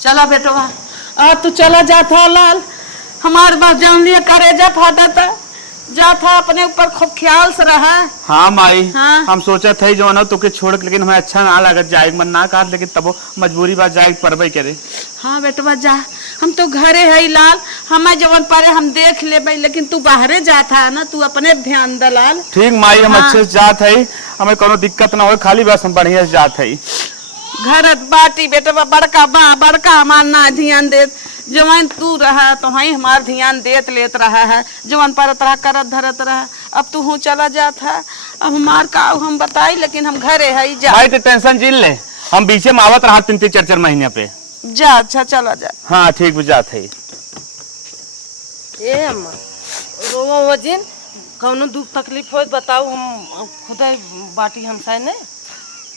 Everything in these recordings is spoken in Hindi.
चला बेटवा तू चला जा था लाल हमारे पास जान लिया करेजा फाटा था जा था अपने ऊपर खूब ख्याल से रहा। हाँ माई हाँ? हम सोचा थे जो ना तो के छोड़ के लेकिन हमें अच्छा ना लागत जाए मन ना काट लेकिन तब मजबूरी बात जाए परबे करे। हाँ बेटवा जा हम तो घरे है लाल हमें जवन पारे हम देख ले भाई लेकिन तू बाहरे जाता है ना तू अपने ध्यान दे लाल। ठीक माई हम अच्छे से जात है हमें कोनो दिक्कत ना हो खाली बस हम बढ़िया से जात है। घर बाटी बेटवा बड़का बड़का हमार ना ध्यान दे जवन तू रहा तो वही हमार ध्यान देत लेत रहा है जवन पर तरह करत धरत रहा। अब तू हूँ चला जाता अब हमार का हम बताई लेकिन हम घरे है जा भाई तो टेंशन झील ले हम बीचे में आवत रहा 3-4 महीने पे जा। अच्छा चला जा। हाँ ठीक बुझात है। ए अम्मा रोवा वजिन कौनो दुख तकलीफ हो बताओ हम खुदा बाटी हमसाय ने।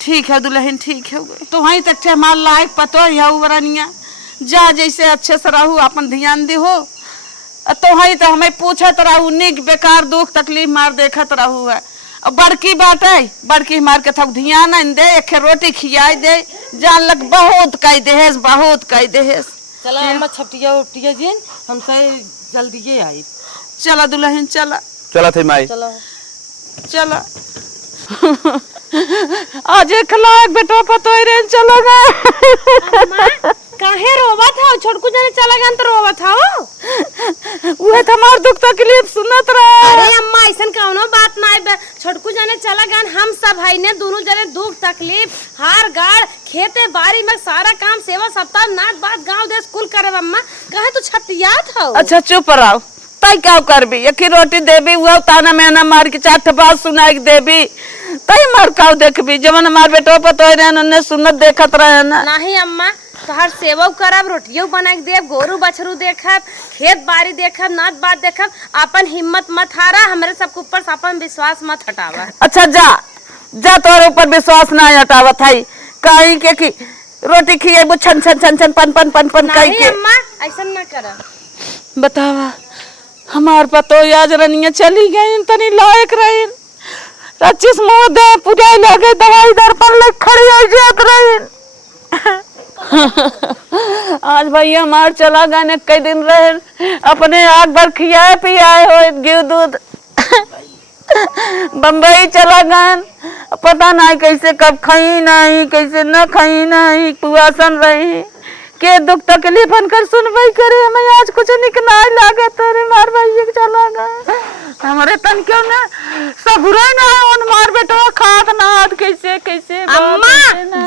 ठीक है दुल्हन ठीक है तो वहीं तक हमार लायक पतो है वरनिया जा जैसे अच्छे से रहू अपन ध्यान दे हो तो वहीं तो हमें पूछत रहू निक बेकार दुख तकलीफ मार देखत रहू है। अब बड़की बात है बड़की मार के थक ध्यान न दे एक रोटी खियाई दे जान लग बहुत कह देहेस बहुत कह देहेस। चला अम्मा छपटिया उटिया जिन हमसे जल्दी आई। चला दुल्हन चला चला थे माई चलो चला आज एक लायक बेटवा पतो रे चला गए काहे रोवा था छोटकू जने चला गन तो रोवा था वो हमार दुख तकलीफ सुनत रहा। अरे अम्मा ऐसन कौनो बात ना छोटकू जने चला गन हम सब भाई ने दोनों जने दुख तकलीफ हार गाड़ खेते बाड़ी में सारा काम सेवा सप्ताह नाच बात गांव देश कुल करे अम्मा कहे तू छतिया था। अच्छा चुप रहो तई क्या करबी एक रोटी देबी वो ताना मैना मार के चार बात सुनाई देबी तई मार काव देखबी जवन हमार बेटो पतो रे उन्ने सुनत देखत रहे ना। नहीं अम्मा तोहर सेवा करब रोटियो बना के देब गोरू बछरू देखब खेत बाड़ी देखब नाच बात देखब अपन हिम्मत मत हारा हमरे सबके ऊपर अपन विश्वास मत हटावा। अच्छा जा जा तोरे ऊपर विश्वास ना हटावत है कहीं के की रोटी खिएबो छन छन छन छन पन पन पन पन कहीं के। अम्मा ऐसा ना कर बतावा हमार पतो आज रनिया चली गई तनी लायक रही 25 मुंह दे पूजा लगे दवाई दर्पण ले खड़ी हो जात रही। आज भैया हमार चला गए कई दिन रहे अपने आग भर खियाए पियाए हो घी दूध बम्बई चला गए पता नहीं कैसे कब खाई नहीं कैसे न खाई नहीं कुआसन रही के दुख तकलीफ कर सुनवाई करे हमें आज कुछ निकना लागे तेरे मार भैया चला गए हमारे तन क्यों ना सबुरे ना उन मार बेटो खात ना कैसे कैसे अम्मा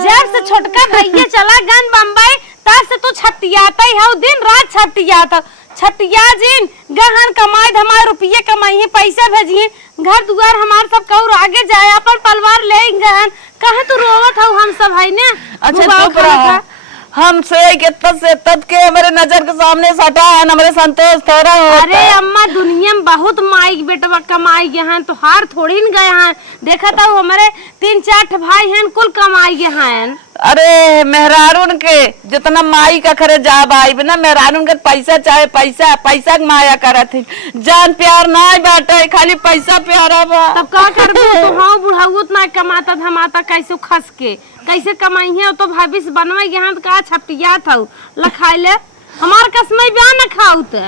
जब से छोटका भैया चला गन बम्बई तब से तू छटियाता ही हो दिन रात छटियाता छटिया जिन गहन कमाई हमारे रुपये कमाई पैसा भेजिए घर दुआर हमार सब कहूर आगे जाए अपन परिवार ले गहन कहे तू रोवत हो हम सब भाई ने। अच्छा चुप रहा हमसे से तब के हमारे नजर के सामने सटा है हमारे संतोष थोड़ा होता। अरे अम्मा दुनिया में बहुत माई बेटवा कमाई गए हैं तो हार थोड़ी न गए हैं देखा था हमारे 3-4 भाई हैं कुल कमाई गए हैं। अरे मेहरारून के जितना माई का खरे जा भाई ना मेहरारून के पैसा चाहे पैसा पैसा माया करा थी जान प्यार ना बाटे खाली पैसा प्यारा बा तब का करबू तो हाँ बुढ़ाऊ उतना कमाता धमाता कैसे खस के कैसे कमाई है तो भविष्य बनवाई यहाँ तो का छपटिया था लखाई ले हमार कसमई ब्याह न खाऊ ते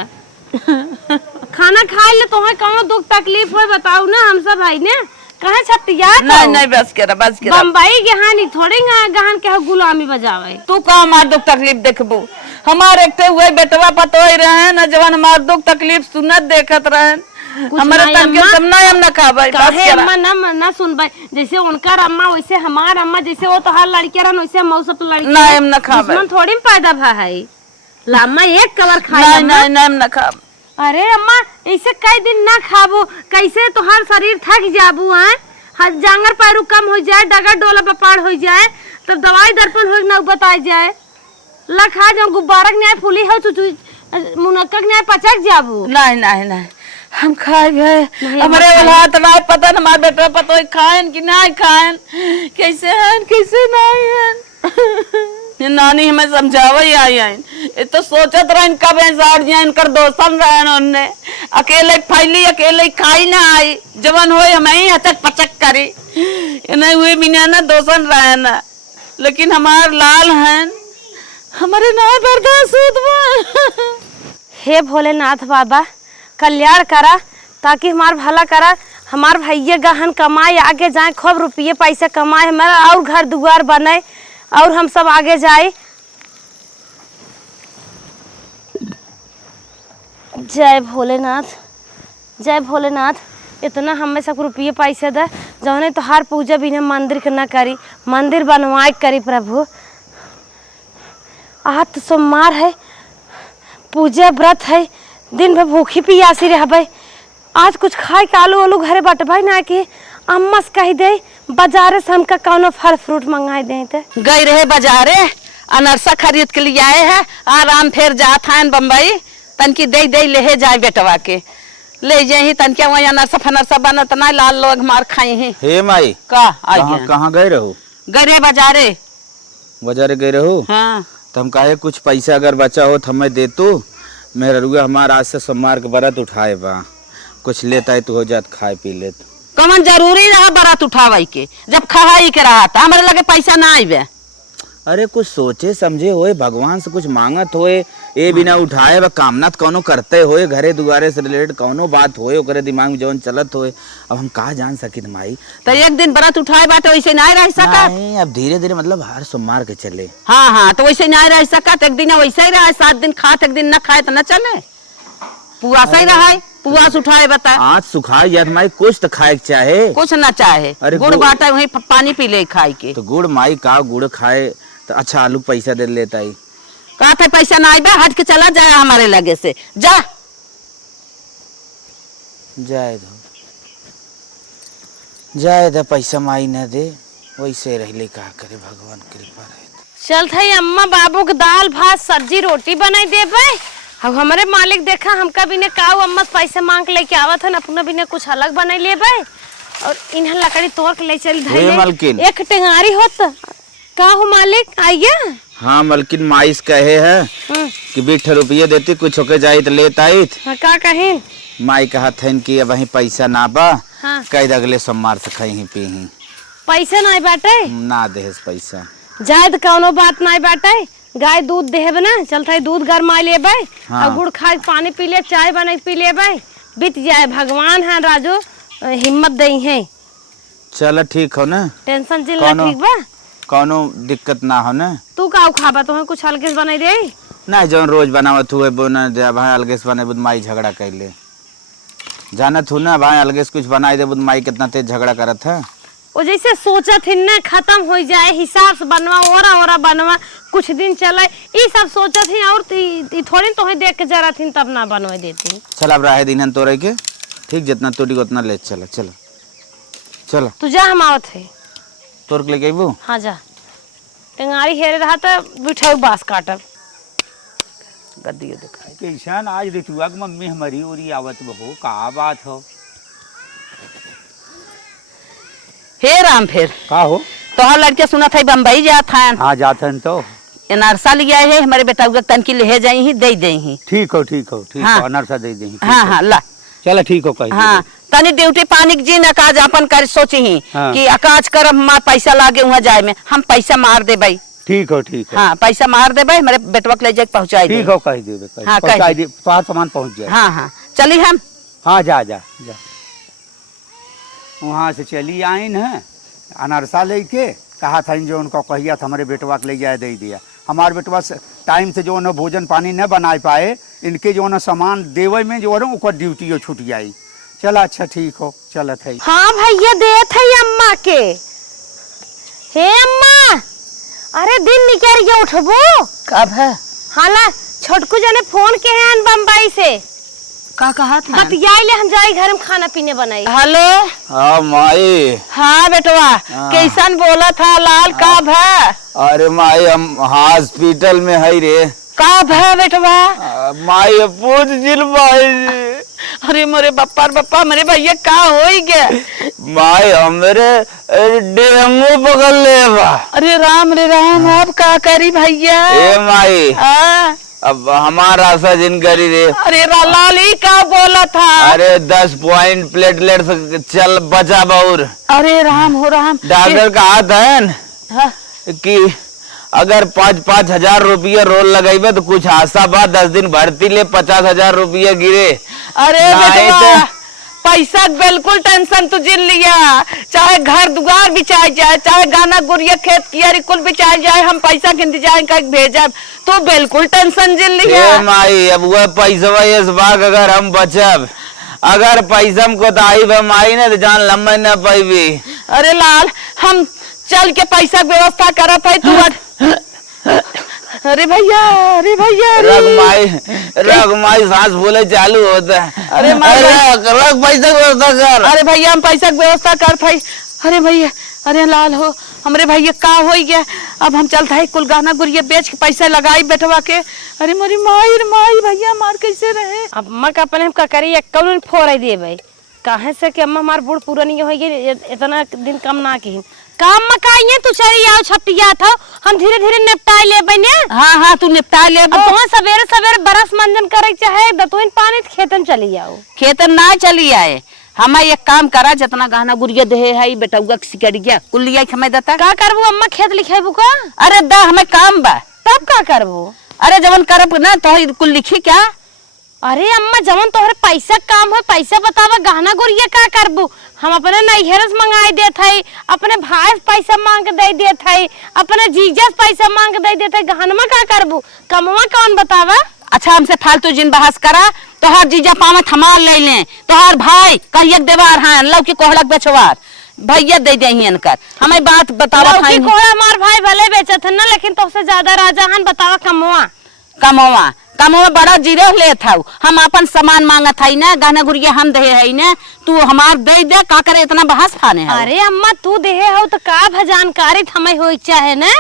खाना खाई ले तो कौनो दुख तकलीफ हो बताऊ ना हम सब भाई ने कहे छपटिया नहीं नहीं बस करा बम्बई गहानी थोड़ी गहन के गुलामी बजावे तू का हमार दुख तकलीफ देखबू हमार एक हुए बेटवा पतो ही रहे न जवन हमार दुख तकलीफ सुनत देखत रहे हमारे तन के समना हम न खाबे काहे अम्मा ना सुनबे जैसे उनकर अम्मा वैसे हमार अम्मा जैसे वो तोहार लड़की रहन वैसे हम सब लड़की नहीं हम न खाबे दुश्मन थोड़ी में पैदा भा है लामा एक कवर खाए नहीं नहीं नहीं हम न खाब। अरे अम्मा ऐसे कई दिन ना खाबो कैसे तोहार शरीर थक जाबू है जांगर पैरू कम हो जाए डगर डोला बपाड़ हो जाए तो दवाई दर्पण हो ना बताई जाए लखा जो गुब्बारक न्याय फूली हो तू मुनक्कक न्याय पचक जाबू। नहीं नहीं नहीं हम खाए गए हमारे औलाद ना पता न हमारे बेटा पता खाएं कि नहीं खाएं कैसे हैं कैसे नहीं हैं नानी हमें समझावा ही आई है ये तो सोचत रहे कब इंसार जाए इनकर दोस्तन रहे उनने अकेले फैली अकेले खाई ना आई जवन हो हमें ही हचक पचक करी नहीं हुए बिना ना दोस्तन रहे ना लेकिन हमार लाल हैं हमारे ना बर्दाश्त होत बा। हे भोलेनाथ बाबा कल्याण करा, ताकि हमार भला करा, हमार भैया गहन कमाए आगे जाए, खूब रुपये पैसे कमाए, हमारा और घर दुआर बने और हम सब आगे जाए। जय भोलेनाथ, जय भोलेनाथ। इतना हमें सब रुपये पैसे दे जौने तो हर पूजा बिना मंदिर के न करी, मंदिर बनवाए करी प्रभु। आज तो सोमवार है, पूजा व्रत है, दिन भर भूखी पियासी रहबे। आज कुछ खाए के आलू आलू घरे बटबे ना कि अम्मा से कही दे बाजारे से हमका कौनो फल फ्रूट मंगाए दे। गए रहे बाजारे, अनरसा खरीद के लिए आए हैं, आराम फिर जात हैं बम्बई, तनकी दे दे ले जाए बेटवा के ले जाए तनके वही अनरसा फनरसा बनत ना, लाल लोग मार खाए हैं। हे माई का कहाँ गए रहो? गए रहे बाजारे। बाजारे गए रहो? हाँ। तो हम कहे कुछ पैसा अगर बचा हो तो हमें दे तू। मेरा रुआ हमारा आज से सोमवार के व्रत उठाए बा, कुछ लेता है तो हो जात खाए पी लेत। कमन जरूरी रहा व्रत उठावे के, जब खहाई के रहा था हमारे लगे पैसा ना आईबे। अरे कुछ सोचे समझे होए, भगवान से कुछ मांगत होए, ए बिना उठाए बा कामना कौनो करते होए, घरे दुआरे से रिलेटेड कौनो बात होए, ओकरे दिमाग में जौन चलत होए। अब हम कहा जान सकित माई? तो एक दिन व्रत उठाए बाटे वैसे नहीं रह सकत। नहीं, अब धीरे धीरे मतलब हर सोमवार के चले। हाँ हाँ, तो वैसे नहीं रह सकत, एक दिन वैसे ही रहा, 7 दिन खात एक दिन न खाए तो न चले। पुआ सही रहा, पुआ उठाए बता। आज सुखाए जात माई, कुछ तो खाए के चाहे, कुछ न चाहे। गुड़ बाटा वही पानी पी ले खाए के। तो गुड़ माई का गुड़ खाए तो अच्छा आलू पैसा दे लेता ही। कहा था पैसा ना आईबे, हट के चला जाए हमारे लगे से जा। जाए दो पैसा माई न दे, वैसे रहले का करे, भगवान कृपा रहे। चल थई अम्मा बाबू के दाल भात सब्जी रोटी बनाई देबे। अब हमारे मालिक देखा हमका बिना काऊ अम्मा से पैसे मांग लेके आवत हन, अपना बिना कुछ अलग बनाई लेबे और इन्हें लकड़ी तोड़ के ले चल धइले। एक टेंगारी होत का हो मालिक आइए। हाँ मलकिन माइस कहे है कि 20 रुपये देती, कुछ होके जाए तो लेता आई। हाँ, का कहे? माई कहा थन कि अब वही पैसा ना बा। हाँ। कह अगले सोमवार से खाई पी ही। पैसा नहीं बाटे ना देहस पैसा। जाए तो कौनो बात नहीं बाटे, गाय दूध देहब ना, चलता दूध गरमा लेबे। हाँ। और गुड़ खा पानी पी ले, चाय बना पी लेबे, बीत जाए। भगवान है राजू, हिम्मत दई है। चलो ठीक हो ना, टेंशन जिला ठीक बा, कौनो दिक्कत ना हो ना। तू का खाबा तो कुछ हल्के से बनाई दे ना, जौन रोज बनावत हुए वो ना दे भाई अलगे से बने बुद माई झगड़ा कर ले। जानत हूँ ना भाई अलगे से कुछ बनाई दे बुद माई कितना तेज झगड़ा करत है। वो जैसे सोचा थी ना खत्म हो जाए, हिसाब से बनवा, ओरा बनवा, कुछ दिन चले, ये सब सोचा थी। और थोड़ी तो देख के जरा थी तब ना बनवा देती। चल अब रहे दिन तो रह के ठीक, जितना टूटी उतना ले चलो। चलो चलो तू जा, हम आवत है। तोड़ के लेके अबू? हाँ जा, टेंगारी हेरे रहा था, बिठाऊ बांस काटब। गद्दी दिखाई कैसन आज ऋतुआ की मम्मी हमारी ओरी आवत बहो, का बात हो? हे राम, फिर का हो? तो हर लड़के सुना था बम्बई जात हैं। हाँ जातन तो अनरसा लिया है, हमारे बेटा तनकी ले जाई ही, दे दे ही। ठीक हो ठीक हो ठीक हाँ। हो, अनरसा दे दे। हाँ हाँ ला, चलो ठीक हो कही। हाँ तनी ड्यूटी पानी जी न काज अपन कर सोची ही। हाँ। कि अकाज कर हमार पैसा लागे वहाँ जाए में, हम पैसा मार दे भाई। ठीक हो ठीक हो। हाँ पैसा मार दे भाई, हमारे बेटवा के ले जाके पहुँचाई दे। ठीक हो कह दे, हाँ, पहुँचा दे, तो सामान पहुँच जाए। हाँ हाँ चली हम। हाँ जा जा जा, वहाँ से चली आई न, अनरसा लेके कहा था जो उनको कहिया था हमारे बेटवा के ले जाए दे दिया। हमारे बेटवा टाइम से जो न भोजन पानी न बना पाए, इनके जो न सामान देवे में जो है ऊपर ड्यूटी छूट जाई। चला अच्छा ठीक हो, चलत है। हाँ भैया देत है अम्मा के। हे अम्मा, अरे दिन निकल गया, उठबो कब है? हाला छोटकू जने फोन के हैं बम्बई से, का कहा था? बतियाई ले हम जाई घर में खाना पीने बनाई। हेलो। हाँ माई। हाँ बेटवा, कैसन बोला था लाल? कब है? अरे माई हम हॉस्पिटल में है रे। कब है बेटवा? माई पूछ जिल माई। अरे मोरे बप्पा मेरे भैया का हो गया? माई हमरे डेंगू पकड़ ले बा। अरे राम रे राम, अब का करी भैया? ए माई अब हमारा सा जिन करी रे। अरे लाली का बोला था? अरे 10 पॉइंट प्लेटलेट चल बचा बहुर। अरे राम हो राम। डॉक्टर कहा था हाँ। कि अगर 5-5 हजार रुपये रोल लगाइबे तो कुछ आशा बा 10 दिन भर्ती ले 50,000 रुपये गिरे। अरे नहीं बेटवा तो- पैसा बिल्कुल टेंशन तू जिन लिया, चाहे घर दुआर बिचाई जाए, चाहे गाना गुड़िया खेत कियारी कुल बिचाई जाए, हम पैसा के इंतजाम कर भेजब, तो बिल्कुल टेंशन जिन लिया। ए माई अब वह पैसा इस बाग अगर हम बचब, अगर पैसा को ताई माई ने तो जान लम्बे न पाईबी। अरे लाल हम चल के पैसा के व्यवस्था करत है तू। अरे भैया रग माई सांस बोले चालू होता है। अरे माई रग पैसा की व्यवस्था कर। अरे भैया हम पैसा की व्यवस्था करत है। अरे भैया, अरे लाल हो हमरे भैया का हो गया, अब हम चलते है कुल गहना गुड़िया बेच के पैसा लगाई बेटवा के। अरे मोरी माई भैया मार कैसे रहे। अब अम्मा का अपने हम का करी एक कौन फोड़ दे भाई काहे से कि अम्मा हमार बूढ़ पूरा नहीं होई इतना दिन कम ना की काम मकाइए तू चली आओ छपटिया था हम धीरे धीरे निपटा ले बने। हाँ तू निपटा ले। अब तो सवेरे सवेरे बरस मंजन करे चाहे दतोइन पानी खेतन चली आओ। खेतन ना चली आए, हमें एक काम करा जितना गहना गुड़िया दे है बेटुआ सिकड़ गया कुल लिया हमें देता। का करबू अम्मा खेत लिखेबू का? अरे दा हमें काम बा। तब का करबू? अरे जवन करब ना तो कुल लिखी क्या। अरे अम्मा जवन तोहरे पैसा काम हो पैसा बतावा गहना गुड़िया का करबू? हम अपने नैहरस मंगाई देत है, अपने भाई पैसा मांग के दे देत है, अपने जीजा पैसा मांग के दे देत है, गहनमा का करबू? कमवा कौन बतावा? अच्छा हमसे फालतू जिन बहस करा, तोहर जीजा पावा थमाल ले ले, तोहर भाई कहिए देवार हां लौकी कोहलक बेचवार भैया दे दे इनकर। हमें बात बतावा लौकी कोहड़ा हमार भाई भले बेचत है ना, लेकिन तोसे ज्यादा राजा हन बतावा कमवा कमवा बड़ा जीरो ले था। हम अपन सामान मांगत है ना, गहना गुड़िया हम दे है ना, तू हमार दे दे का करे इतना बहस फाने है। अरे अम्मा तू देहे हो तो का जानकारी हमें होई चाहे ना।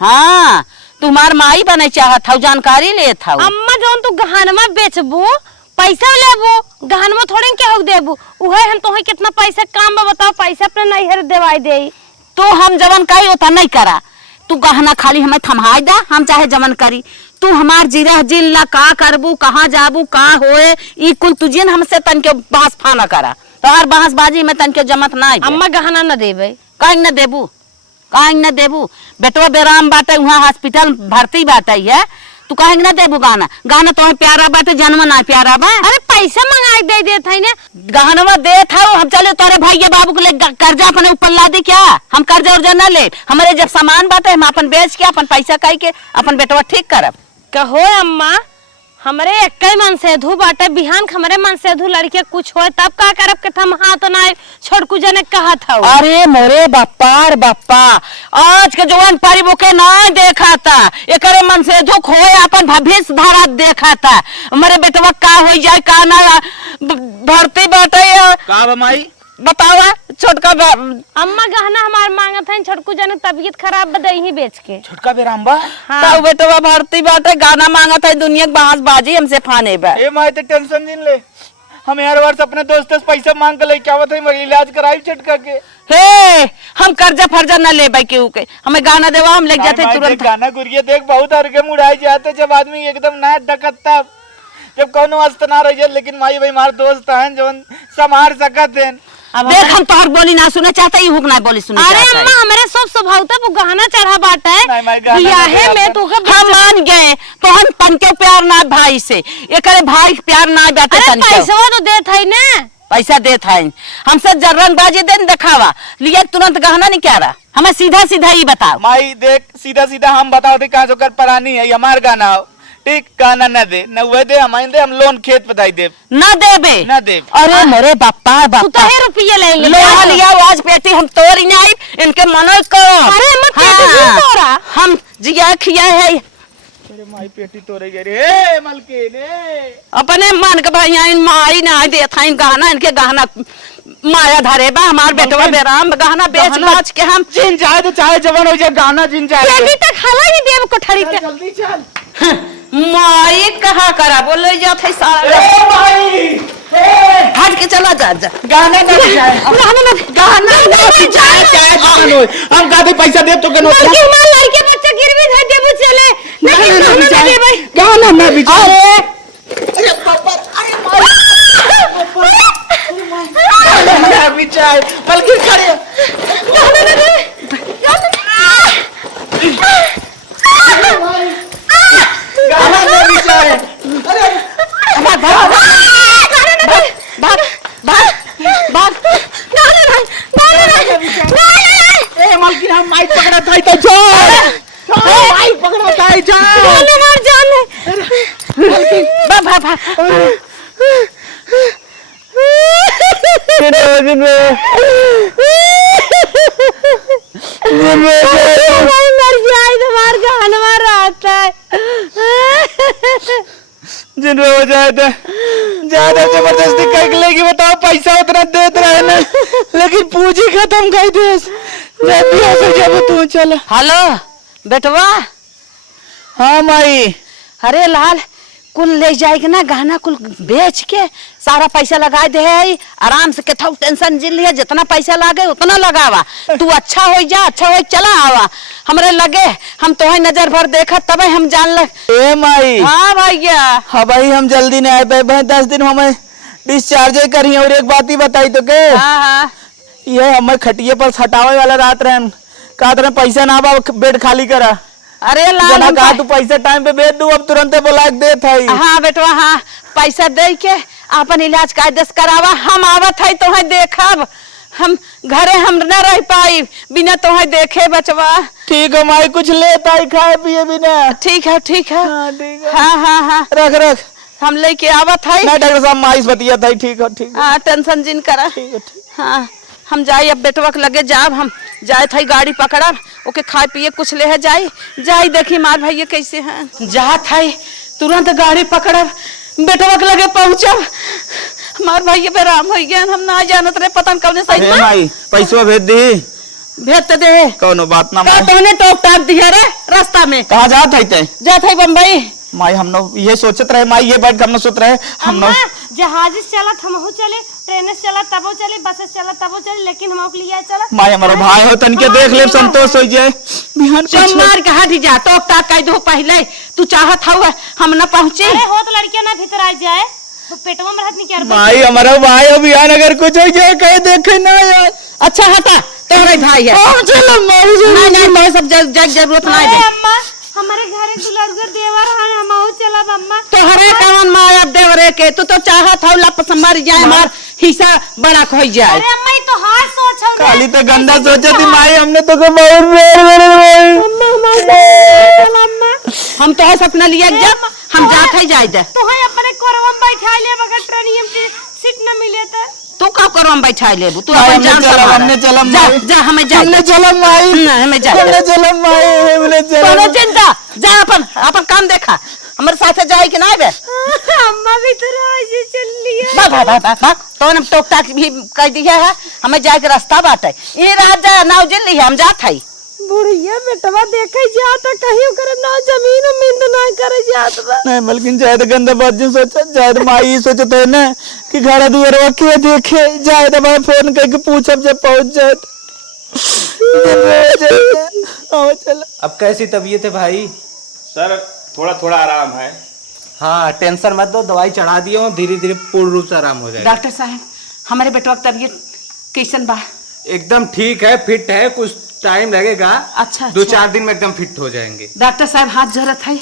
हाँ तुम्हार माई बने चाहत हो जानकारी ले था। अम्मा जोन तू गहनमा बेचबू पैसा लेबू गहनमा थोड़े के हो देबू उहे हम तोहे कितना पैसा काम बा बताओ पैसा अपने नैहर देवाई दे। तो हम जवन कही उतना नहीं करा, तू गहना खाली हमें थमाई दा, हम चाहे जवन करी। तू हमार जीरा जिन ला का करबू कहाँ जाबू का होए ई कुल तुझे हमसे तन के बांस फाना करा, तोहार बांस बाजी में तन के जमत ना। अम्मा गहना न देबे कहीं न देबू बेटवा बेराम बाटे वहाँ हॉस्पिटल भर्ती बाटे है, तू कहीं न देबू गहना। गहना तुम्हें प्यारा बाटे जन्म ना प्यारा बा। अरे पैसा मंगाई दे देत है ना गहनवा दे था हम चले तोरे भैया बाबू के ले कर्जा अपने ऊपर ला दे क्या, हम कर्जा उर्जा न ले, हमारे जब सामान बाटे हम अपन बेच के अपन पैसा कही के अपन बेटवा ठीक करब। कहो अम्मा हमरे एक मन सेधु बाटे बिहान हमरे मन सेधु लड़के कुछ होए तब का करब के हम हाथ ना छोटकू जने कहा था। अरे मोरे बाप्पा आज के जवान परिबो के ना देखा था, एकरे मन से दुख होए अपन भविष्य धारा देखा था। हमारे बेटवा का हो जाए का ना भर्ती बाटे का माई बतावा छोटका अम्मा गहना हमार मांगत है छोटकू जने तबीयत खराब बदई ही बेच के छोटका बेराम्बा। हाँ। तो बेटवा भर्ती बाटे गाना मांगत है दुनिया के बांस बाजी हमसे फाने बा। ए माई ते टेंशन जिन ले, हम हर वर्ष अपने दोस्त से पैसा मांग के लेके आवत है, मेरी इलाज कराई झटका के। हे हम कर्जा फर्जा न ले भाई केहू के, हमें गाना देवा हम लेके जाते तुरंत। गाना गुड़िया देख बहुत हर के मुड़ाई जाते जब आदमी एकदम ना डकता जब कौनो वास्ता ना रही, लेकिन माई भाई हमारे दोस्त हैं जो संभार सकत हैं। देख हम तोहर बोली ना सुने चाहते ही हुक ना बोली सुने अरे अम्मा हमरे सब स्वभाव तब गहना चढ़ा बाटा है बियाहे में तो हम मान गए तो हम तन के प्यार ना भाई से, एकरे भाई प्यार ना जाते तन के पैसा तो देत है ना, पैसा देत है हमसे जर्रन बाजी देन दिखावा लिए तुरंत गहना नहीं क्या रहा, हमें सीधा सीधा ही बताओ। माई देख सीधा सीधा हम बताओ थे कहाँ जो कर परानी है हमार गाना हो ठीक गाना न दे न वह दे हम दे हम लोन खेत बताई दे न देबे न दे। अरे मोरे बाप्पा तू तो ही रुपये ले ले लोहा लिया आज बेटी हम तोरी नहीं इनके मनो करो। अरे मत पेटी तोरा हम जिया खिया है। अरे माई पेटी तो रही रे मलकिन अपने मन के भैया इन माई ना देता इन गहना इनके गहना माया धरे बा हमार बेटवा बेराम गहना बेच बाच के हम जिन जाए तो चाहे जवान हो जाए गाना जिन जाए पेटी तक खाला ही देव कोठरी के जल्दी चल माई कहा करा बोले जात है सारा हट के चला जा गाना न जाए गहना चाहे चाहे जवान हो हम गाते पैसा दे तो के नो लड़की मार लड़के बच्चे गिरवी धर देबू चले नहीं गहना दे भाई गाना न बिचार अरे बिचार मलकिन खड़े गहना दे भाई पकड़ता है जाने मार जाने बा बा मर जाए तुम्हार गान मार आता है जिन हो जाए तो ज्यादा जबरदस्ती कर लेगी। बताओ पैसा उतना देते रहे ना, लेकिन पूंजी खत्म कर दे। जब तू चल। हेलो बेटवा। हाँ माई। अरे लाल कुल ले जाएगी ना गहना कुल बेच के सारा पैसा लगा दे है। आराम से केथौ टेंशन जिल लिया, जितना पैसा लागे उतना लगावा। तू अच्छा हो जा, अच्छा हो चला आवा हमरे लगे। हम तो नजर भर देखा तब हम जान लग। ए माई। हाँ भैया। हाँ भाई हम जल्दी नहीं आए पाए, 10 दिन हमें डिस्चार्ज करी। और एक बात ही बताई तो के हाँ ये हमें खटिए पर हटावे वाला रात रहन का तरह पैसा ना बा बेड खाली करा। अरे लाल जना कहा तू पैसा टाइम पे भेज दू, अब तुरंत बोला दे थाई। हाँ बेटवा हाँ पैसा दे के अपन इलाज कायदे से करावा। हम आवत है तो देखब। हम घरे हम न रह पाई बिना तोहे देखे बचवा। ठीक है माई, कुछ लेता ही खाए पिए बिना। ठीक है ठीक है। हाँ ठीक है। हाँ हाँ हाँ रख रख हम लेके आवत है। ना डॉक्टर साहब माइस बतिया था। ठीक है ठीक है। हाँ टेंशन जिन करा। ठीक है ठीक। हाँ हम जाए अब बेटवा के लगे जाब। हम जाए थे गाड़ी पकड़ब ओके खाए पिए कुछ ले जाई देखी मार भैया कैसे हैं। जात है तुरंत गाड़ी पकड़ब बेटवा के लगे पहुँचब। हमार भैया पे राम हो गया। हम ना जानत रहे पता कौन सही अरे माई पैसा भेज दी। भेज तो दे। कौनो बात ना का माई। तोने टोक टाक दिया रे रास्ता में। कहाँ जात है ते? जात है बम्बई। माई हम लोग ये सोचत रहे माई, ये बैठ के हम लोग सोच रहे हम लोग जहाज से चला हमहू चले, ट्रेन से चला तबो चले, बस से चला तबो चले, लेकिन हम के लिए चला। माई हमारा भाई हो तन के देख ले संतोष हो जाए। बिहान चल मार के हट जा। टोक टाक कह दो पहले तू चाहत हुआ हम न पहुँचे। अरे हो तो लड़कियां ना भीतर आ जाए तो पेटवा में हाथ नहीं कर। माई हमारा भाई हो बिहान अगर कुछ हो जाए कहीं देखे ना यार। अच्छा हटा तोरे भाई है। हम चलो माई नहीं नहीं तो सब जरूरत नहीं अरे है। अम्मा हमारे घरे दुलड़ुआ देवर है, हमहू चलब अम्मा। तोहरे कौन माया देवरे के तू तो चाहत हो लप मर जाए हमार हिस्सा बड़ा खोई जाए। अरे अम्मा ये तो हाथ सोच हम काली तो गंदा सोचा थी माई, हमने तो को बहुत हम तो सपना लिया जब हम जात है जाए दे। तो है अपने कोरवा में बैठा ले मगर ट्रेनियम की सीट न मिले तो तू का करो हम बैठा लेबू तू माई, अपन जान संभाल। हमने चला जा माई। जा हमें जा हमने चला माई। नहीं हमें जा हमने चला माई, हमने चला। तोने चिंता जा अपन अपन काम देखा हमारे साथ जाए कि नहीं बे। अम्मा भी तो ऐसे चल लिया। भाग तोने टोक टाक भी कह दिया है हमें जाए के रास्ता बाटे। ये रात जा नाव जिल ली हम जात है। बुढ़िया बेटवा देखे जाता कहीं करे ना जमीन मिंद ना करे जात बा। नहीं बल्कि जायद गंदा बात जो सोचा जायद माई सोचते है ना कि घर दुआर के देखे जायद भाई फोन करके पूछब जब पहुंच जाए। चलो अब कैसी तबीयत है भाई? सर थोड़ा थोड़ा आराम है। हाँ टेंशन मत दो, दवाई चढ़ा दिए हूँ, धीरे धीरे पूर्ण रूप से आराम हो जाएगा। डॉक्टर साहब हमारे बेटवा की तबीयत कैसन बा? एकदम ठीक है, फिट है, कुछ टाइम लगेगा। अच्छा 2-4 दिन में एकदम फिट हो जाएंगे। डॉक्टर साहब हाथ जरूरत है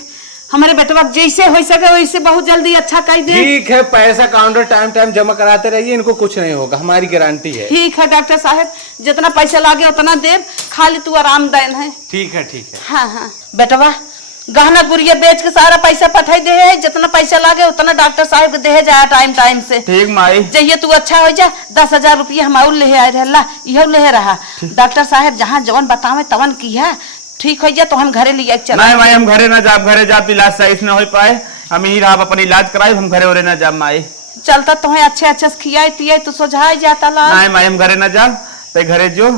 हमारे बेटवा जैसे हो सके वैसे बहुत जल्दी अच्छा कर दे। ठीक है, पैसा काउंटर टाइम टाइम जमा कराते रहिए, इनको कुछ नहीं होगा, हमारी गारंटी है। ठीक है डॉक्टर साहब जितना पैसा लागे उतना दे, खाली तू आराम देन है। ठीक है ठीक है। हाँ हाँ बेटवा गहना गुड़िया बेच के सारा पैसा पठाई दे है, जितना पैसा लागे उतना डॉक्टर साहब को दे जाए टाइम टाइम से। ठीक माई। जइए तू अच्छा हो जा 10,000 रुपया हम और ले आए रहला इहो ले रहा। डॉक्टर साहब जहाँ जवन बतावे तवन की है ठीक हो जा तो हम घरे लिए चला। नहीं माई हम घरे ना जाब, घरे जाब इलाज सही से न हो पाए, हम यही रहा अपन इलाज कराई, हम घरे ओरे ना जाब माई। चलता तुम्हें अच्छे अच्छे से खियाई पियाई तो सोझाई जाता ला। नहीं माई हम घरे ना जाब, पे घरे जो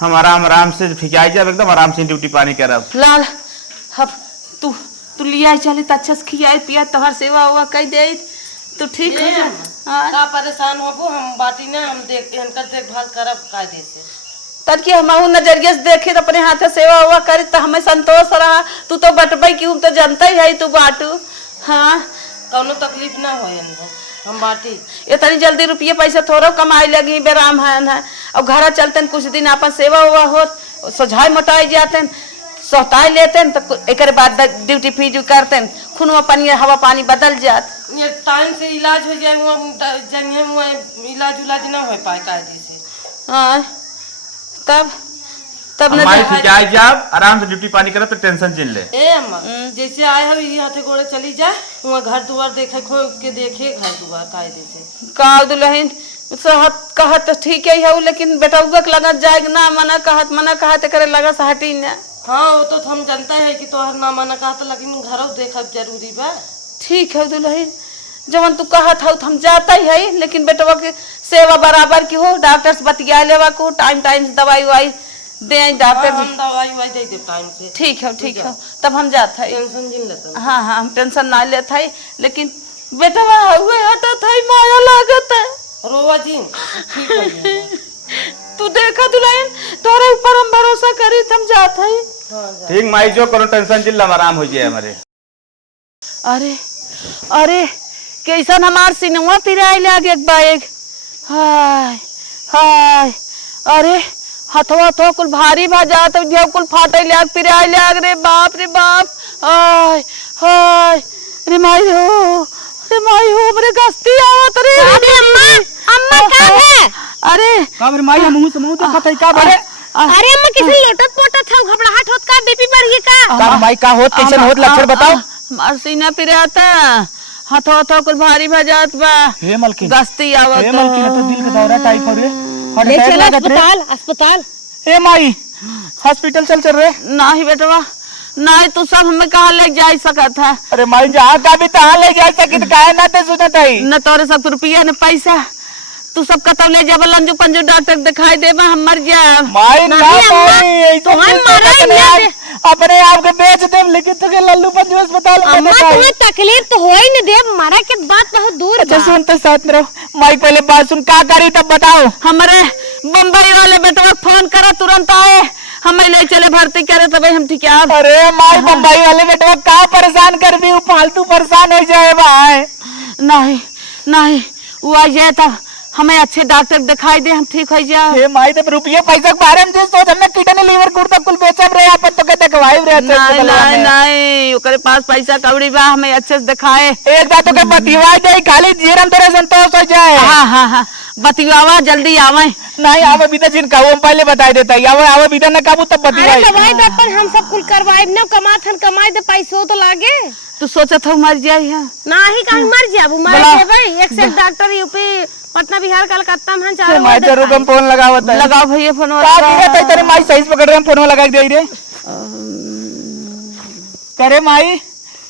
हम आराम से फिकाई जाब, एकदम आराम से ड्यूटी पानी करब। लाल अब तू लिया चले तो अच्छा से खियाई पियाई तोहर सेवा हुआ कह दे तो ठीक हो जा। हाँ का परेशान होबो हम बाटी ना हम देख इनकर देखभाल करब कायदे से। तब कि हम नजरिए से देखे तो अपने हाथ सेवा हुआ करे तो हमें संतोष रहा। तू तो बटबई की तो जानता ही है तू बाटू। हाँ कौनो तकलीफ ना होए हम बाटी। इतनी जल्दी रुपये पैसा थोड़ा कमाई लगी बेराम है और घर चलते कुछ दिन अपन सेवा हुआ हो सोझाई मोटाई जाते सोताई लेते तो एक बाद ड्यूटी फीजू करते खून पानी हवा पानी बदल जात। ये टाइम से इलाज हो जाए इलाज उलाज ना हो पाए कायदे से। हाँ तब तब न हमारी ठीक है जब आराम से ड्यूटी पानी करे तो टेंशन चिन ले। ए अम्मा जैसे आए हो ये हाथे गोड़े चली जाए वहाँ घर दुआर देखे खो के देखे घर दुआर कायदे से का दुल्हन सहत कहत ठीक है लेकिन बेटौआ के लगत जाए ना मना कहत करे लगा से हटी ना। हाँ वो तो हम जानता है कि तोहर ना मना कहता लेकिन घर देखब जरूरी बा। ठीक है दुल्हन जवन तू कहत हो हम जाता ही है लेकिन बेटवा के सेवा बराबर की हो, डॉक्टर से बतिया लेवा को टाइम टाइम से दवाई उवाई दे डॉक्टर। हम दवाई उवाई दे दे टाइम से। ठीक है तब हम जाता है। टेंशन जिन लेता। हाँ हम टेंशन ना लेता है लेकिन बेटवा हुए हटा था माया लागत है रोवा जिन ठीक है। तू देखा दुल्हन तोरे ऊपर हम भरोसा करी हम जाता है। ठीक माई जो करो टेंशन चिन आराम हो जाए हमारे। अरे अरे कैसन हमार सिनेमा पिराई लागे एक बाइक। हाय हाय अरे हथवा तो कुल भारी भा जात जो कुल फाटे लाग पिराई लाग रे बाप हाय हाय रे माई हो मेरे गस्ती आवत रे। अम्मा कहाँ है? अरे काबर माई हम मुंह से मुंह देखत है का बारे। अरे अम्मा किसी लोटत पोटत था घबराहट होत का बीपी बढ़ गई का? का माई का होत कैसन होत लक्षण बताओ। हमार सीना पिराता हथवा कुल भारी भा जात बा। हे मलकिन गस्ती आवत हे मलकिन तो दिल का दौरा टाइफाइड रे ले चल अस्पताल। हे माई हॉस्पिटल चल रे। नहीं बेटवा नहीं तू सब हमें कहा ले जा सकत है। अरे माई जहाँ का भी तहाँ ले जा सकित काहे ना ते सुनत है न तोरे सब रुपया न पैसा तू सब कतब ले जाब लंजू पंजू डॉक्टर दिखाई देबा हम मर जाए। माई ना माई अपने आप के बेच दे लेकिन तो के लल्लू पंजू अस्पताल में अम्मा तुम्हें तकलीफ तो हो ही न दे मरा के बात बहुत दूर अच्छा सुन तो साथ में रहो माई पहले बात सुन का करी तब बताओ। हमारे बम्बई वाले बेटवा फोन करा तुरंत आए हमें ले चले भर्ती करे तब हम ठीक है। अरे माई बम्बई वाले बेटवा का परेशान कर दी फालतू परेशान हो जाए भाई। नहीं वो आ जाए तब हमें अच्छे डॉक्टर दिखाई दे हम ठीक हो जाए। हे माई तो रुपये पैसा के बारे में सोच हमने किडनी लीवर गुर्दा कुल बेचब रे अपन तो के देखवाई रे। नहीं ओकरे पास पैसा कौड़ी बा हमें अच्छे से दिखाए। एक बात तो के बतिवाई दे खाली जीरम तेरे संतोष हो जाए। हाँ बतिवावा जल्दी आवे। नहीं आवे बीता जिन का हम पहले बता देता आवे बीता न काबू तब बतिवाई। दवाई दर्पण हम सब कुल करवाए न कमाए दे पैसो तो लागे। तू सोचत हो मर जाई है नाही कहीं मर जाबू मर जेबे। एक से डॉक्टर यूपी पटना बिहार कलकत्ता में चारों माई जरूर हम फोन लगावत है। लगाओ भैया फोन का तेरे माई सही से पकड़ रहे हम फोन लगा के दे रे। करे माई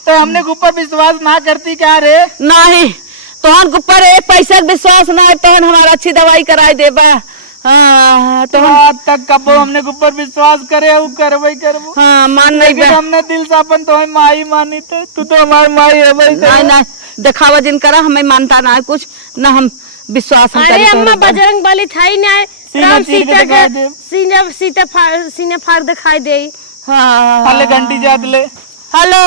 तो हमने ऊपर विश्वास ना करती क्या रे। नहीं तोहन ऊपर एक पैसा विश्वास ना है तोहन हमारा अच्छी दवाई कराई देबा। हाँ तो आज तक कबो हमने ऊपर विश्वास करे वो करबई करबो। हाँ मान नहीं लेकिन हमने दिल से अपन तो माई मानी थे तू तो हमारी माई है भाई। नहीं दिखावा जिन करा हमें मानता ना कुछ ना हम विश्वास हम अरे अम्मा बजरंग बली थाई ना राम सीता के सीने फाड़ दिखाई दे। हाँ हले घंटी जात ले। हेलो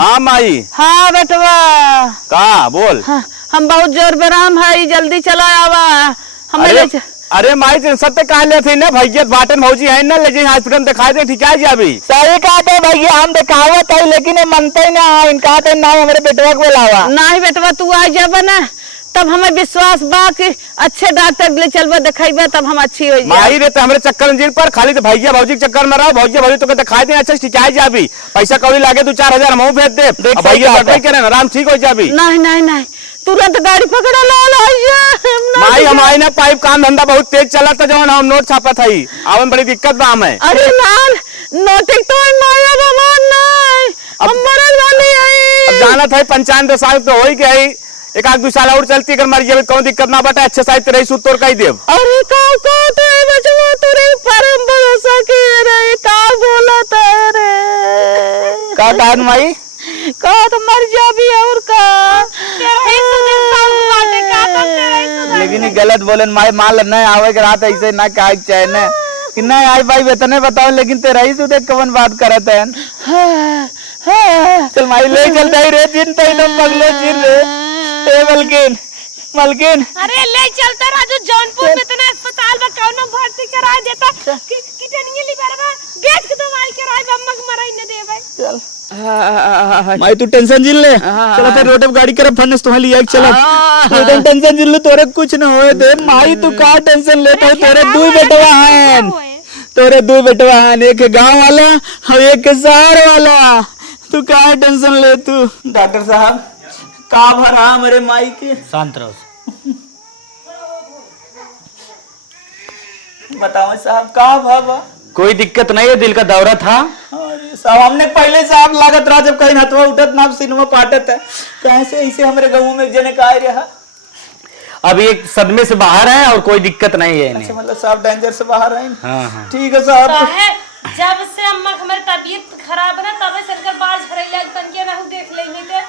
हाँ माई। हाँ बेटवा का बोल। हाँ, हम बहुत जोर बेराम है जल्दी चला आवा हमें। अरे माई सत्य कहा ले थे ना भैया बाटन भौजी है ना ले हॉस्पिटल दिखाई दे ठीक है जी अभी। सही कहा थे भैया हम दिखावत है लेकिन मनते ही ना इनका तो ना हमारे बेटवा को बुलावा। नहीं बेटवा तू आ जाबा ना तब हमें विश्वास बा कि अच्छे डॉक्टर ले चलबा दिखाईबा तब हम अच्छी हो जाए। माई रे तो हमारे चक्कर जिन पर खाली तो भैया भौजी के चक्कर में रहो भैया भौजी तो दिखाई दे अच्छा ठीक है जी अभी पैसा कौड़ी लागे तू 4000 हम भेज दे भैया करे ना आराम ठीक हो जाए। नहीं तुरंत गाड़ी पकड़ा ला माई हमारे ना पाइप काम धंधा बहुत तेज चला था जब हम नोट छापा था ही आवन बड़ी दिक्कत बा हमें। अरे लाल नोटिक तो नया भगवान नहीं हम मरल वाली है। अब जाना था 95 साल तो हो ही गया एक आध 2 साल और चलती अगर मर जाए कौन दिक्कत ना बटा अच्छे साइड रही सूत तोड़ कही देव। अरे का तो बचवा तेरे परम भरोसा के रे का बोला तेरे का दान माई का तो मर जाबी और का लेकिन ये गलत बोले माई माल नहीं आवे के रात ऐसे ना कहा चाहे न कि नहीं आई भाई वेतने बताओ लेकिन तेरा ही सुधे कवन बात करत है। चल माई ले चल दई रे जिन तई तुम पगले जिन रे ए मलकिन अरे ले चलता राजू जौनपुर में तना अस्पताल में कौनो भर्ती करा देता किटनिया लिबरवा गेट के दवाई कराई बम्मक मराई न दे भाई। चल माई तू टेंशन जिन ले चला तेरे रोड पे गाड़ी कर फन्स तुम्हें लिया चला तू टेंशन जिन ले तोरे कुछ न होए दे माई तू का टेंशन लेता है तेरे दू बेटवा हैं तोरे दो बेटवा हैं, एक गांव वाला और एक शहर वाला। तू काहे टेंशन ले तू। डॉक्टर साहब का भरा मेरे माई के। शांत रहो। बताओ साहब का भरा। कोई दिक्कत नहीं है, दिल का दौरा था। अरे साहब हमने पहले साहब लागत रहा जब कहीं हथवा उठत ना सिनेमा पाटत है कैसे ऐसे हमारे गाँव में जने का रहा। अभी एक सदमे से बाहर है और कोई दिक्कत नहीं है इन्हें। मतलब साहब डेंजर से बाहर है। हाँ। ठीक है साहब। जब से अम्मा के हमारी तबीयत खराब है तब से इनकर बाल झड़ैला तन के ना देख लेंगे ते।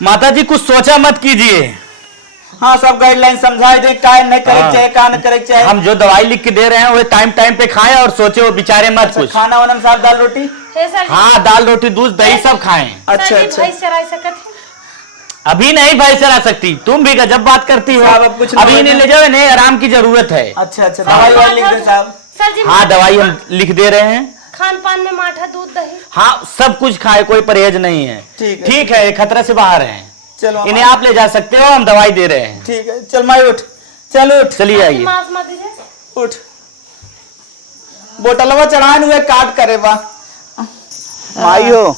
माता जी कुछ सोचा मत कीजिए। हाँ सब गाइडलाइन समझाए दे का नहीं करे चाहिए का न करे चाहिए। हम जो दवाई लिख के दे रहे हैं वो टाइम टाइम पे खाएं और सोचे वो बेचारे मत कुछ। खाना वाना साहब दाल रोटी। हाँ दाल रोटी दूध दही सब खाएं। अच्छा अच्छा। भाई चरा सकत है। अभी नहीं भाई चला सकती, तुम भी गजब बात करती हो। अब कुछ अभी इन्हें ले जाओ, इन्हें आराम की जरूरत है। अच्छा अच्छा दवाई वाली लिख दे साहब। सर जी हाँ दवाई हम लिख दे रहे हैं। खान पान में माठा दूध दही। हाँ सब कुछ खाए, कोई परहेज नहीं है। ठीक है खतरा से बाहर है। चलो इन्हें आप ले जा सकते हो, हम दवाई दे रहे हैं। ठीक है चल माई उठ। चल उठ। चलिए आइए। मांस मत दीजिए। उठ बोतलवा चढ़ान हुए काट करे बा। माई हो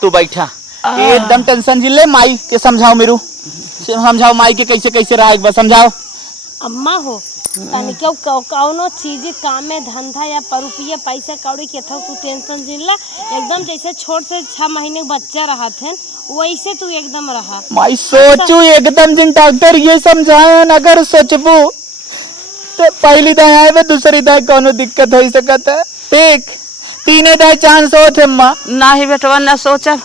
तू बैठा एकदम टेंशन जिले माई के समझाओ मेरू समझाओ माई के कैसे कैसे रहा एक बार समझाओ। अम्मा हो तनी क्यों कौनो चीज काम में धंधा या रुपये पैसा कौड़ी के था तू टेंशन जिला एकदम जैसे छोट से 6 महीने बच्चा रहा थे वैसे तू एकदम रहा। माई सोचू एकदम जिन डॉक्टर ये समझाए अगर सोचबू तो पहली दाएं आए में दूसरी दाएं कोनो दिक्कत हो सकत है। ठीक तीने दाएं चांस हो थे माँ। नाही बेटवा न सोचब।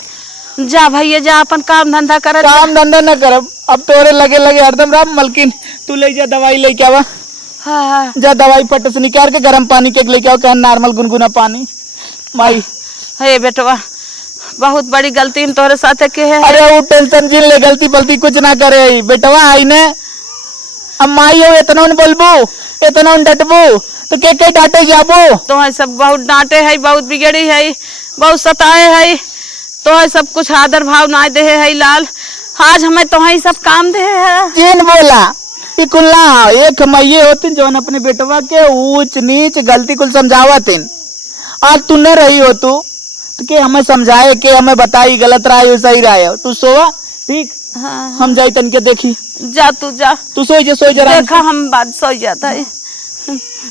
जा भैया जा अपन काम धंधा कर। काम धंधा न करब अब तोरे लगे लगे हरदम राम मलकिन तू ले जा दवाई लेके आवा। हाँ जा दवाई फट से निकाल के गर्म पानी के लेके आओ क्या नॉर्मल गुनगुना पानी। माई हे बेटवा बहुत बड़ी गलती तोरे साथ के है। अरे वो टेंशन जिन ले गलती बलती कुछ ना करे बेटवा आई ने। अब माई हो इतना न बोलबू इतना न डटबू तो के डांटे जाबो। तो है सब बहुत डांटे है बहुत बिगड़ी है बहुत सताए है तो है सब कुछ आदर भाव ना दे है लाल। आज हमें तो है सब काम दे है। जिन बोला ये कुल्ला एक मैये होती जो अपने बेटवा के ऊंच नीच गलती कुल समझावतिन। आज तू न रही हो तू तो के हमें समझाए के हमें बताई गलत रहा है सही रहा है। तू सोवा ठीक। हाँ। हम जाई तन के देखी। जा तू सोई जे सोई जरा देखा हम बात सो जाता है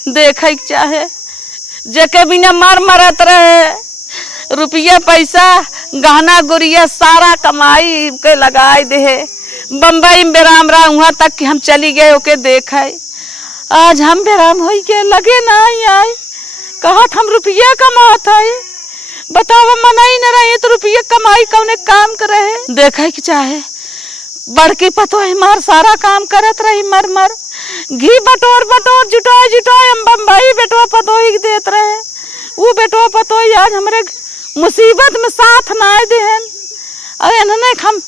देख चाहे जेके बिना मार मरत रहे रुपया पैसा गहना गुड़िया सारा कमाई के लगाए दे बम्बई में बेराम रहा वहाँ तक कि हम चली गए ओके देख आज हम बेराम हो के लगे ना आई कहत हम रुपया कमात है बतावा मनाई न रहे तो रुपया कमाई कौने काम करे देखे कि चाहे बड़की पतो मार सारा काम करत रही मर मर घी बटोर बटोर जुटाए जुटाए हम बम्बई बेटवा पतो ही देत रहे वो बेटवा पतो आज हमरे मुसीबत में साथ ना देहन। अरे इन्होंने हम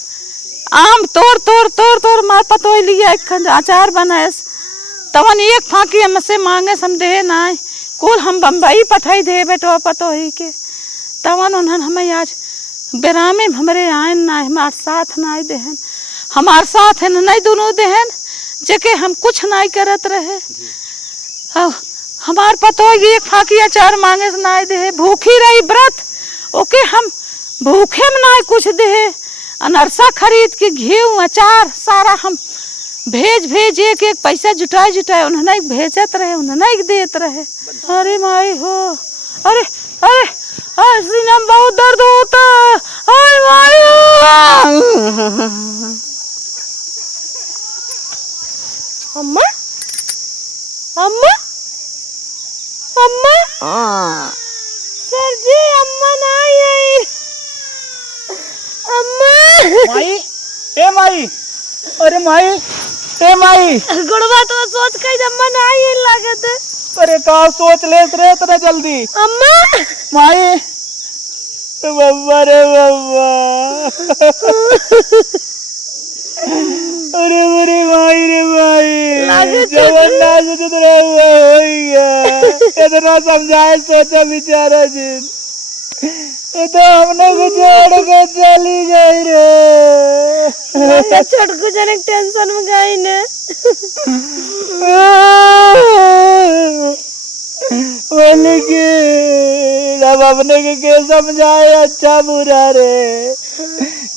आम तोड़ तोड़ तोड़ तोड़ मार पतो लिया एक अचार बनाए तवन एक फाकी हमसे मांगे सम दे ना कुल हम बम्बई पठाई दे बेटवा पतो ही के तवन उन्होंने हमें आज बेरामे हमरे आए ना हमार साथ ना देहन हमार साथ है नहीं दोनों देहन जके हम कुछ नहीं करत रहे। हमार पतो एक फाकी अचार मांगे से ना दे भूखी रही व्रत ओके हम भूखे में ना कुछ दे अनरसा खरीद के घी अचार सारा हम भेज भेज एक एक पैसा जुटाए जुटाए उन्होंने भेजत रहे उन्होंने देत रहे। अरे माई हो अरे अरे सीना में बहुत दर्द होता अरे माई हो। अम्मा अम्मा अम्मा सर जी अम्मा नहीं आई अम्मा माई ए माई अरे माई ए माई गुड़वा तो सोच कई अम्मा नहीं आई लागत अरे का सोच ले रे इतना जल्दी अम्मा माई बब्बा रे बब्बा अरे मेरे माई रे माई जबरदस्त जितना हुआ हो गया इतना समझाए सोचा बिचारा जिन ये तो हमने को छोड़ के चली गई रे छोट को जने टेंशन में गई ने अब अपने के समझाए अच्छा बुरा रे,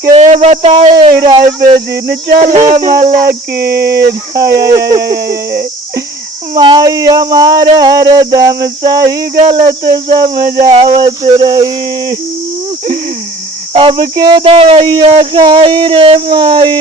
के बताए राय पे दिन चला मलकिन। हाय हाय हाय हाय हाय। माई हमारे हरदम सही गलत समझावत रही, अब के दवाइया खाई रे माई।